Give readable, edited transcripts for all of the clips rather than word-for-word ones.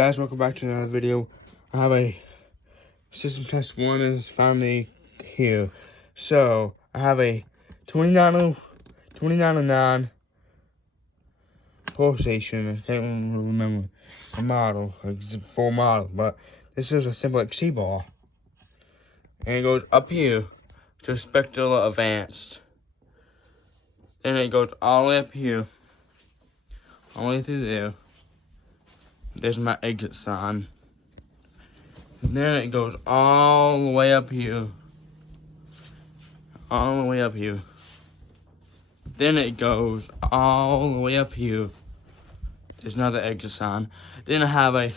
Guys, welcome back to another video. I have a system test 1 is finally here. So I have a 2909 pole station. I can't remember the model, like full model, but this is a Simplex C-bar. And it goes up here to Spectral Advanced. Then it goes all the way up here, all the way through there. There's my exit sign. And then it goes all the way up here. All the way up here. Then it goes all the way up here. There's another exit sign. Then I have a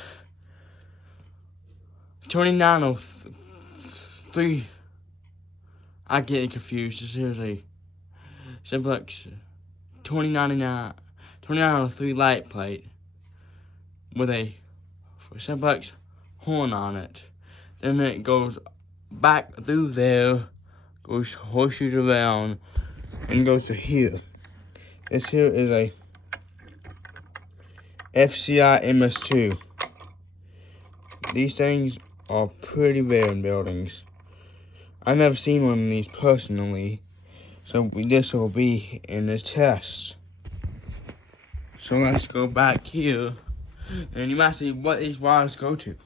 2903. I get confused. This is a Simplex 2903 light plate with a Simplex horn on it. Then it goes back through there, goes horseshoes around, and goes to here. This here is a FCI MS2. These things are pretty rare in buildings. I've never seen one of these personally, so this will be in the test. So let's go back here. And you might see what these wires go to.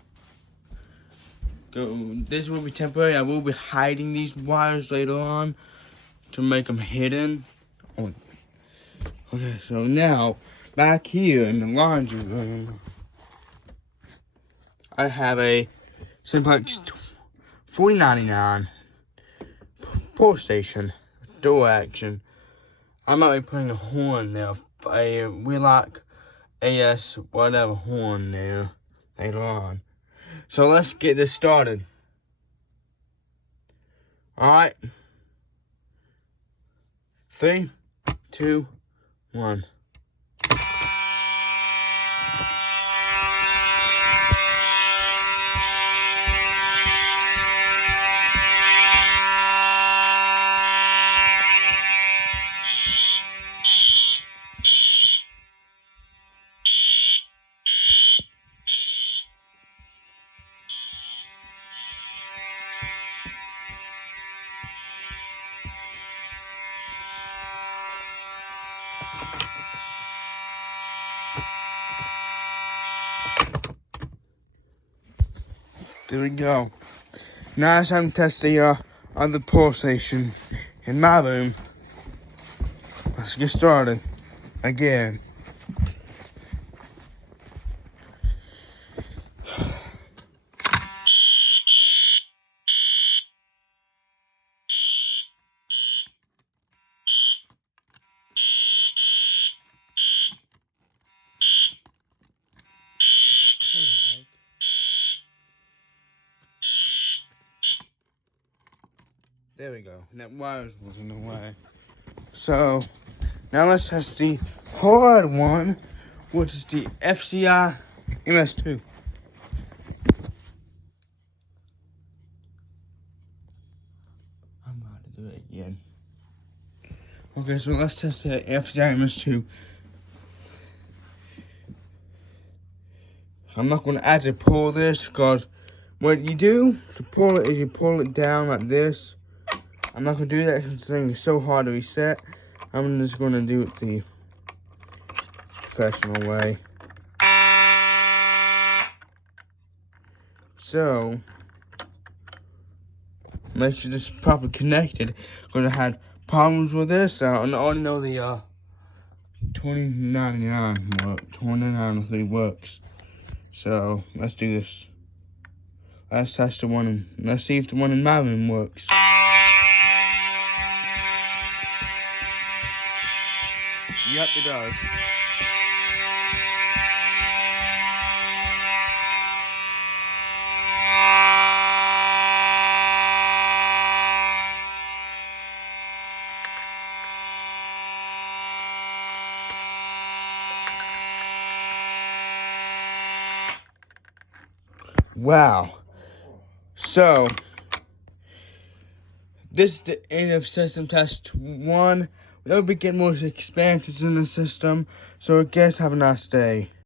This will be temporary. I will be hiding these wires later on to make them hidden. Okay, so now back here in the laundry room, I have a Simplex 4099 pole station, door action. I might be putting a horn there, a Wheelock AS whatever horn there later on. So let's get this started. Alright. 3, 2, 1. There we go. Now it's time to test the other pole station in my room. Let's get started again. There we go. And that wires was in the way. So now let's test the hard one, which is the FCI MS2. I'm about to do it again. Okay, so let's test the FCI MS2. I'm not going to actually pull this, because what you do to pull it is you pull it down like this. I'm not going to do that because this thing is so hard to reset. I'm just going to do it the professional way. So, make sure this is properly connected, because I had problems with this. I already know the 2903 works. So, let's do this. Let's test the one, let's see if the one in my room works. Yep, it does. Wow. So, this is the end of system test 1. We'll be getting more expansions in the system. So, I guess have a nice day.